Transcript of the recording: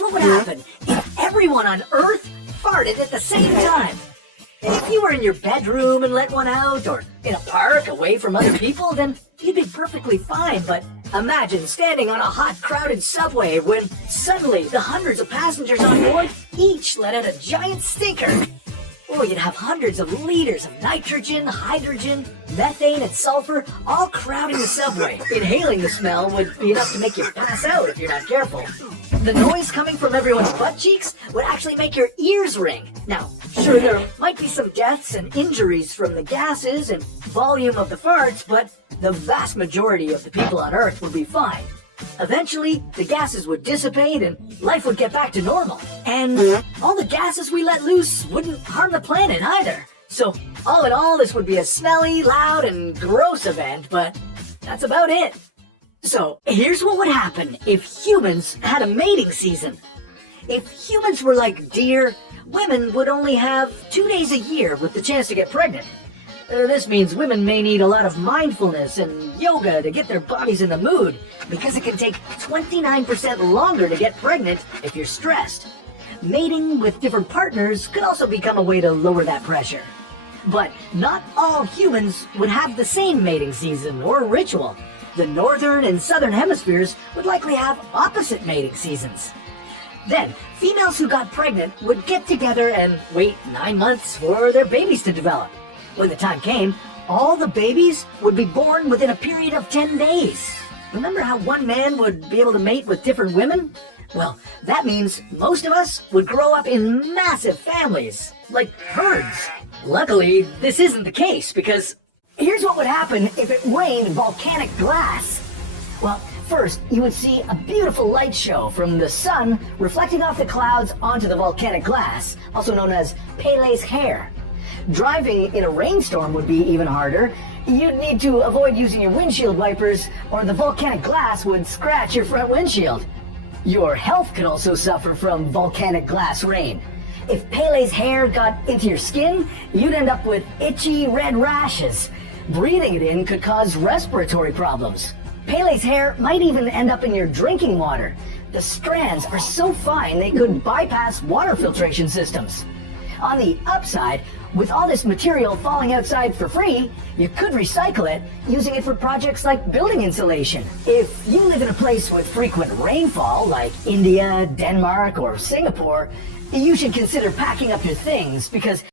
here's what would happen if everyone on Earth farted at the same time. If you were in your bedroom and let one out, or in a park away from other people, then you'd be perfectly fine. But imagine standing on a hot, crowded subway when suddenly the hundreds of passengers on board each let out a giant stinker. Oh, you'd have hundreds of liters of nitrogen, hydrogen, methane, and sulfur all crowding the subway. Inhaling the smell would be enough to make you pass out if you're not careful. The noise coming from everyone's butt cheeks would actually make your ears ring. Now, sure, there might be some deaths and injuries from the gases and volume of the farts, but the vast majority of the people on Earth would be fine. Eventually, the gases would dissipate and life would get back to normal. And all the gases we let loose wouldn't harm the planet either. So, all in all, this would be a smelly, loud, and gross event, but that's about it. So, here's what would happen if humans had a mating season. If humans were like deer, women would only have 2 days a year with the chance to get pregnant. This means women may need a lot of mindfulness and yoga to get their bodies in the mood, because it can take 29% longer to get pregnant if you're stressed. Mating with different partners could also become a way to lower that pressure. But not all humans would have the same mating season or ritual. The northern and southern hemispheres would likely have opposite mating seasons. Then, females who got pregnant would get together and wait 9 months for their babies to develop. When the time came, all the babies would be born within a period of 10 days. Remember how one man would be able to mate with different women? Well, that means most of us would grow up in massive families, like herds. Luckily, this isn't the case, because here's what would happen if it rained volcanic glass. Well, first, you would see a beautiful light show from the sun reflecting off the clouds onto the volcanic glass, also known as Pele's hair. Driving in a rainstorm would be even harder. You'd need to avoid using your windshield wipers, or the volcanic glass would scratch your front windshield. Your health could also suffer from volcanic glass rain. If Pele's hair got into your skin, you'd end up with itchy red rashes. Breathing it in could cause respiratory problems. Pele's hair might even end up in your drinking water. The strands are so fine they could bypass water filtration systems. On the upside, with all this material falling outside for free, you could recycle it, using it for projects like building insulation. If you live in a place with frequent rainfall, like India, Denmark, or Singapore, you should consider packing up your things, because